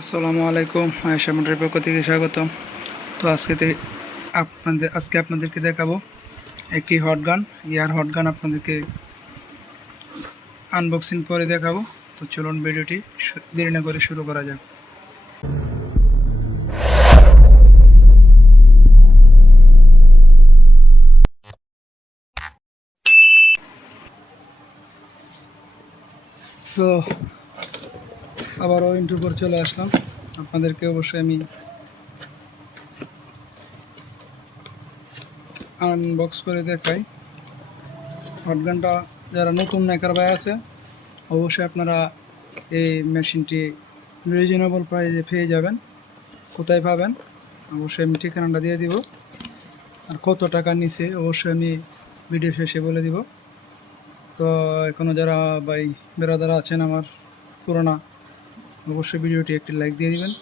আসসালামু আলাইকুম, আয়েশা মোটরের পক্ষ থেকে স্বাগতম। তো আজকে আপনাদের আজকে আপনাদেরকে দেখাবো একটি হট গান ইয়ার হট গান আপনাদেরকে আনবক্সিং করে দেখাবো। তো চলুন ভিডিওটি দেরি না করে শুরু করা যাক। তো আবারও ইন্টুর পর চলে আসলাম। আপনাদেরকে অবশ্যই আমি আনবক্স করে দেখাই। হটগানটা যারা নতুন মেকার ভাই আছে, অবশ্যই আপনারা এই মেশিনটি রিজনেবল প্রাইসে পেয়ে যাবেন। কোথায় পাবেন? অবশ্যই আমি ঠিকানাটা দিয়ে দিব। আর কত টাকা নিচে অবশ্যই আমি ভিডিও শেষে বলে দিব। তো এখনও যারা ভাই বেরাদারা আছেন আমার পুরোনা অবশ্যই ভিডিওটি একটি লাইক দিয়ে দিবেন।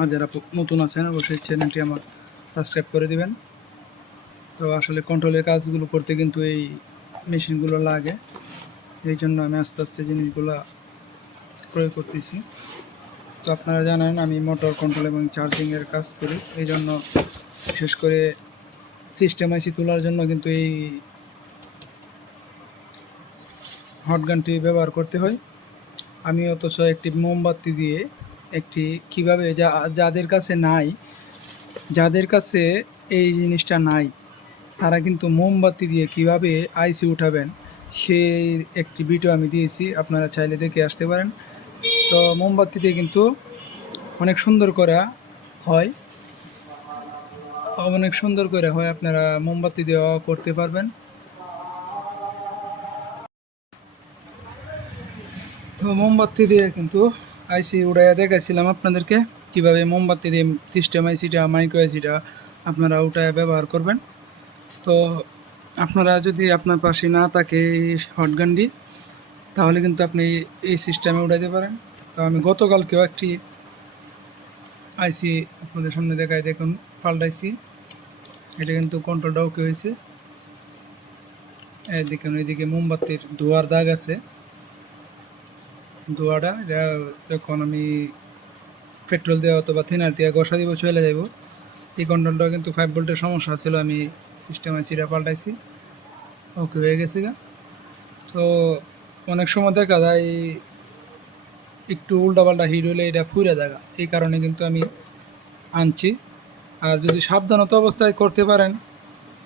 আর যারা নতুন আছেন, অবশ্যই চ্যানেলটি আমার সাবস্ক্রাইব করে দিবেন। তো আসলে কন্ট্রোলের কাজগুলো করতে কিন্তু এই মেশিনগুলো লাগে। এই জন্য আমি আস্তে আস্তে জিনিসগুলো প্রয়োগ করতেছি। তো আপনারা জানেন, আমি মোটর কন্ট্রোল এবং চার্জিংয়ের কাজ করি। এই জন্য বিশেষ করে সিস্টেম আইসি তোলার জন্য কিন্তু এই হটগানটি ব্যবহার করতে হয়। আমি অথচ একটি মোমবাতি দিয়ে একটি কীভাবে যা, যাদের কাছে নাই, যাদের কাছে এই জিনিসটা নাই, তারা কিন্তু মোমবাতি দিয়ে কীভাবে আইসি উঠাবেন, সেই একটি ভিডিও আমি দিয়েছি, আপনারা চাইলে দেখে আসতে পারেন। তো মোমবাতি দিয়ে কিন্তু অনেক সুন্দর করা হয়। অনেক সুন্দর করে হয়, আপনারা মোমবাতি দেওয়া করতে পারবেন। মোমবাতি দিয়ে কিন্তু আইসি উড়াইয়া দেখাইছিলাম আপনাদেরকে। কীভাবে মোমবাতি দিয়ে সিস্টেম আইসিটা মাইক্রো আইসিটা আপনারা উঠায় ব্যবহার করবেন। তো আপনারা যদি আপনার পাশে না থাকে এই হটগানটি তাহলে কিন্তু আপনি এই সিস্টেমে উঠাইতে পারেন। তো আমি গতকালকেও একটি আইসি আপনাদের সামনে দেখাই, দেখুন, পাল্টাইছি। এটা কিন্তু কন্ট্রোলটা ওকে হয়েছে এদিকে এদিকে মোমবাতির ধোয়ার দাগ আছে। ধোয়াটা এটা যখন আমি পেট্রোল দেওয়া অথবা থিনার দিয়ে ঘষা দিব, চলে যাব এই কন্ট্রোলটা কিন্তু ফাইভ ভোল্টের সমস্যা ছিল, আমি সিস্টেম আইসিটা পাল্টাইছি। ওকে হয়ে গেছে গা। তো অনেক সময় দেখা যায় একটু উল্টাপাল্টা হিট হলে এটা ফুরে দেখা এই কারণে কিন্তু আমি আনছি। আর যদি সাবধানতা অবস্থায় করতে পারেন,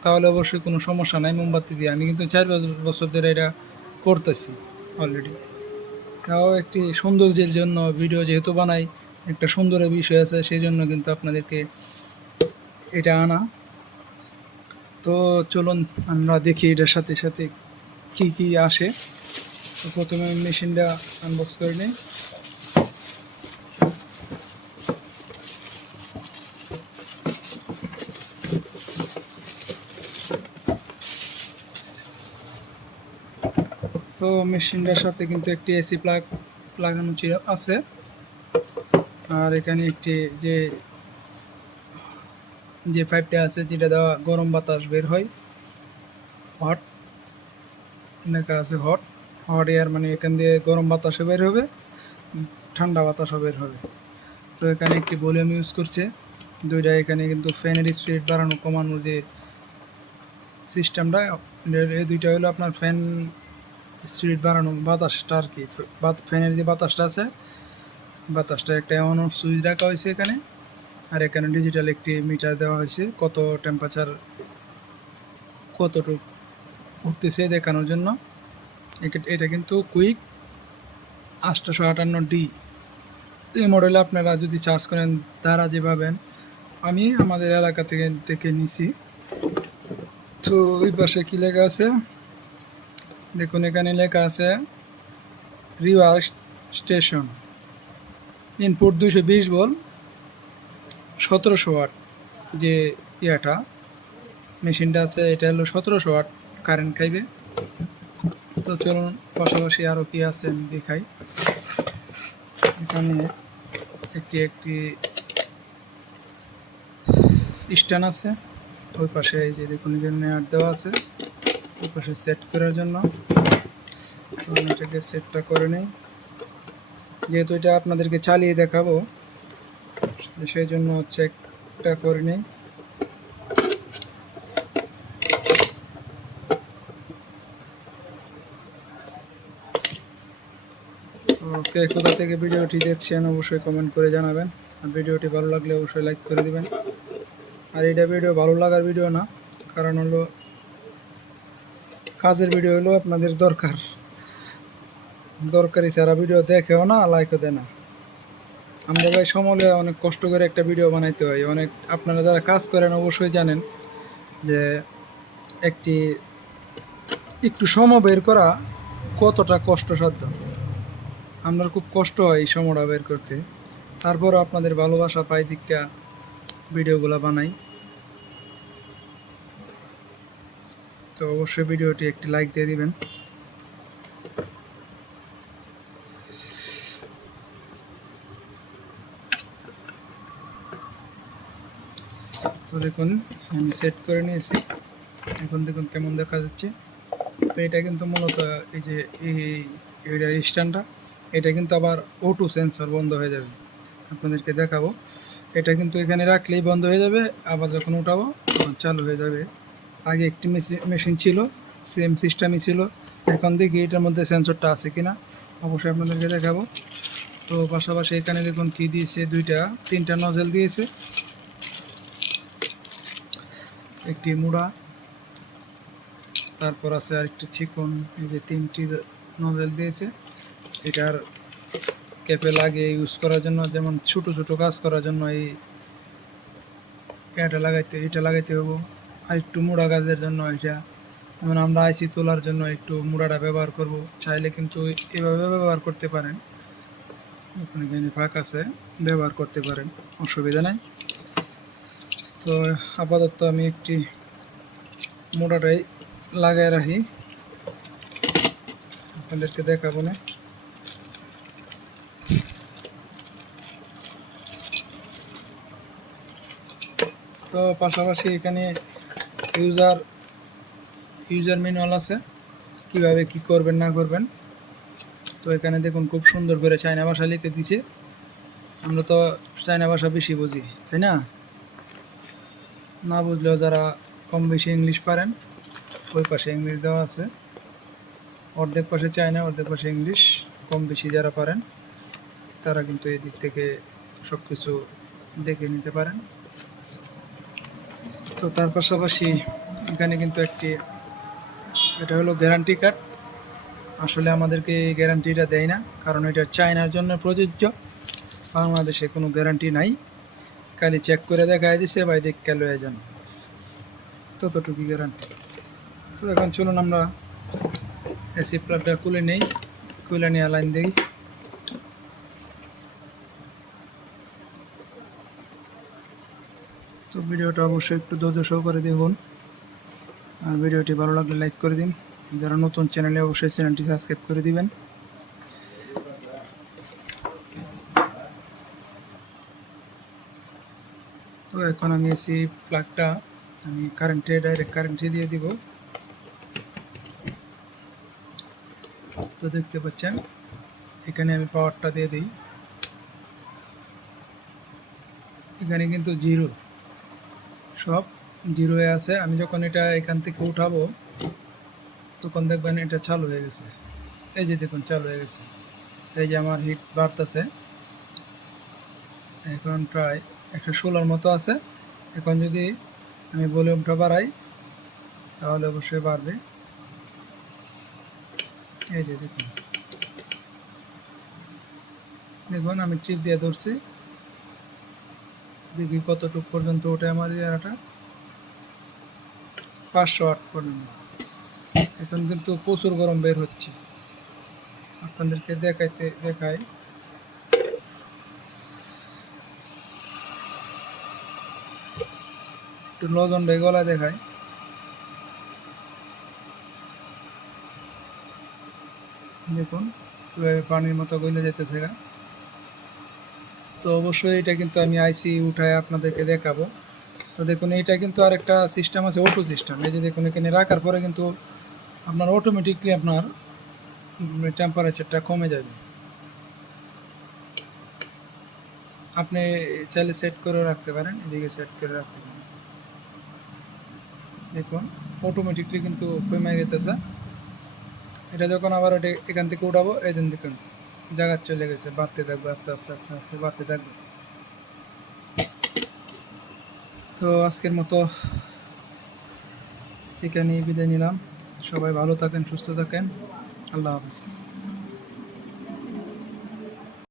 তাহলে অবশ্যই কোনো সমস্যা নাই মোমবাতি দিয়ে। আমি কিন্তু চার বছর ধরে এটা করতেছি অলরেডি তাও একটি সৌন্দর্যের জন্য ভিডিও যেহেতু বানাই, একটা সুন্দর বিষয় আছে, সেই জন্য কিন্তু আপনাদেরকে এটা আনা। তো চলুন, আমরা দেখি এটার সাথে সাথে কি কি আসে। তো প্রথমে মেশিনটা আনবক্স করে নিই। তো মেশিনটার সাথে কিন্তু একটি এসি প্লাগ লাগানো আছে। আর এখানে একটি যে যে পাইপটা আছে, যেটা দেওয়া গরম বাতাস বের হয়, হট লেখা আছে হট। হট এয়ার মানে এখান দিয়ে গরম বাতাসও বের হবে, ঠান্ডা বাতাসও বের হবে। তো এখানে একটি ভলিউম ইউজ করছে, দুইটা এখানে কিন্তু ফ্যানের স্পিড বাড়ানো, কমানো যে সিস্টেমটা এই দুইটা হলো আপনার ফ্যান স্পিড বাড়ানো, বাতাসটা আর কি ফ্যানের যে বাতাসটা আছে, বাতাসটা একটা অফ সুইচ রাখা হয়েছে এখানে, আর এখানে ডিজিটাল একটি মিটার দেওয়া হয়েছে, কত টেম্পারেচার কতটুকু উঠতেছে দেখানোর জন্য। এটা কিন্তু কুইক আটশোশো আটান্ন ডি এই মডেলে আপনারা যদি চার্জ করেন, তারা যে পাবেন, আমি আমাদের এলাকা থেকে থেকে নিছি। তো ওই পাশে কী লেখা আছে? দেখুন, এখানে লেখা আছে রিভার্স স্টেশন। ইনপুট দুইশো বিশ বল সতেরোশো ওয়াট যে ইয়াটা। মেশিনটা আছে, এটা হলো সতেরোশো ওয়াট কারেন্ট খাইবে। তো চলুন, পাশাপাশি আরও কি আছে আমি দেখাই। এখানে একটি একটি স্ট্যান্ড আছে, ওই পাশে এই যে দেখুন, এখানে নেট দেওয়া আছে। ওই পাশে সেট করার জন্য। আমি এটাকে সেটটা করে নেই। যেহেতু এটা আপনাদেরকে চালিয়ে দেখাবো, সেই জন্য চেকটা করে নিই। ওকে, কোথা থেকে ভিডিওটি দেখছেন অবশ্যই কমেন্ট করে জানাবেন। আর ভিডিওটি ভালো লাগলে অবশ্যই লাইক করে দিবেন। আর এটা ভিডিও ভালো লাগার ভিডিও না, কারণ হলো কাজের ভিডিও হলো আপনাদের দরকার। দরকারি সারা ভিডিও দেখেও না লাইকও দেয় না। আমরা ভাই সমলে অনেক কষ্ট করে একটা ভিডিও বানাইতে হয়। অনেক, আপনারা যারা কাজ করেন অবশ্যই জানেন যে একটি, একটু সময় বের করা কতটা কষ্টসাধ্য। আমরা খুব কষ্ট হয় এই সময়টা বের করতে। তারপরও আপনাদের ভালোবাসা পাই দিকা ভিডিওগুলো বানাই। তো অবশ্যই ভিডিওটি একটি লাইক দিয়ে দিবেন। তো দেখুন, আমি সেট করে নিয়েছি। এখন দেখুন কেমন দেখা যাচ্ছে। তো এটা কিন্তু মূলত এই যে এই স্ট্যান্ডটা, এটা কিন্তু আবার ওটু সেন্সর বন্ধ হয়ে যাবে। আপনাদেরকে দেখাবো। এটা কিন্তু এখানে রাখলেই বন্ধ হয়ে যাবে, আবার যখন উঠাবো তখন চালু হয়ে যাবে। আগে একটি মেশিন ছিল সেম সিস্টেমই ছিল। এখন দেখি এটার মধ্যে সেন্সরটা আছে কিনা। অবশ্যই আপনাদেরকে দেখাবো। তো পাশাপাশি এখানে দেখুন কি দিয়েছে, দুইটা, তিনটা নজেল দিয়েছে। একটি মুড়া, তারপর আছে আরেকটি চিকন, এই যে তিনটি নজেল দিয়েছে। এটার ক্যাপে লাগিয়ে ইউজ করার জন্য, যেমন ছোট ছোট কাজ করার জন্য এই এটা লাগাইতে এটা লাগাইতে হব। আর একটু মুড়া গাছের জন্য এটা। যেমন আমরা আইসি তোলার জন্য একটু মুড়াটা ব্যবহার করব, চাইলে কিন্তু এভাবে ব্যবহার করতে পারেন। এখানে এখানে ফাঁক আছে, ব্যবহার করতে পারেন, অসুবিধা নাই। তো আপাতত আমি একটি মোটাটাই লাগাই রাখি। আপনাদেরকে দেখাবো না। তো পাশাপাশি এখানে ইউজার ইউজার ম্যানুয়াল আছে। কীভাবে কি করবেন, না করবেন? তো এখানে দেখুন খুব সুন্দর করে চায়না ভাষা লিখে দিছে আমরা তো চায়না ভাষা বেশি বুঝি, তাই না? না বুঝলেও যারা কম বেশি ইংলিশ পারেন, ওই পাশে ইংলিশ দেওয়া আছে। অর্ধেক পাশে চায়না, অর্ধেক পাশে ইংলিশ কম বেশি যারা পারেন, তারা কিন্তু এই দিক থেকে সব কিছু দেখে নিতে পারেন। তো তার পাশাপাশি এখানে কিন্তু একটি, এটা হলো গ্যারান্টি কার্ড আসলে আমাদেরকে এই গ্যারান্টিটা দেয় না, কারণ এটা চায়নার জন্য প্রযোজ্য। বাংলাদেশে কোনো গ্যারান্টি নাই। খালি চেক করে দেখাই দিছে, ভাই, দেখ কেন যান। ততটুকু গ্যারান্টি তো এখন চলুন আমরা এসি প্লাগটা খুলে নেই, খুলে নিয়ে লাইন দিই তো ভিডিওটা অবশ্যই একটু ধৈর্য সহকারে দেখুন। আর ভিডিওটি ভালো লাগলে লাইক করে দিন। যারা নতুন চ্যানেলে অবশ্যই চ্যানেলটি সাবস্ক্রাইব করে দিবেন। তো এখন আমি এসি প্লাগটা, আমি কারেন্টে ডাইরেক্ট কারেন্টে দিয়ে দিব। তো দেখতে পাচ্ছেন, এখানে আমি পাওয়ারটা দিয়ে দিই। এখানে কিন্তু জিরো সব জিরো জিরোয়ে আছে, আমি যখন এটা এখান থেকে উঠাবো, তখন দেখবেন এটা চালু হয়ে গেছে। এই যে দেখুন, চালু হয়ে গেছে। এই যে আমার হিট বাড়তেছে। এখন প্রায় একশো ষোলোর মতো আছে। এখন যদি আমি ভলিউমটা বাড়াই, তাহলে অবশ্যই বাড়বে। এই যে দেখুন। দেখুন, আমি চিপ দিয়ে ধরছি। দেখি কতটুক পর্যন্ত ওঠে আমার ইয়ারাটা পাঁচশো আট পর্যন্ত। এখন কিন্তু প্রচুর গরম বের হচ্ছে। আপনাদেরকে দেখাইতে, দেখাই। একটু লজনটা গলা দেখায় দেখুন পানির মতো গলে যেতেছে গা। তো অবশ্যই এটা কিন্তু আমি আইসি উঠায় আপনাদেরকে দেখাবো। তো দেখুন, এইটা কিন্তু আরেকটা সিস্টেম আছে অটো সিস্টেম এই যে দেখুন, এখানে রাখার পরে কিন্তু আপনার অটোমেটিকলি আপনার টেম্পারেচারটা কমে যাবে। আপনি চাইলে সেট করে রাখতে পারেন, এদিকে সেট করে রাখতে পারেন। দেখুন অটোমেটিকলি কিন্তু কমে গেতেছে। এটা যখন আবার এটা এখান থেকে উঠাবো, এই দিন দেখুন। জায়গা চলে গেছে, বাড়তে থাকবে, আস্তে আস্তে আস্তে আস্তে বাড়তে থাকবে। তো আজকের মতো এখানেই বিদায় নিলাম। সবাই ভালো থাকেন, সুস্থ থাকেন। আল্লাহ হাফিজ।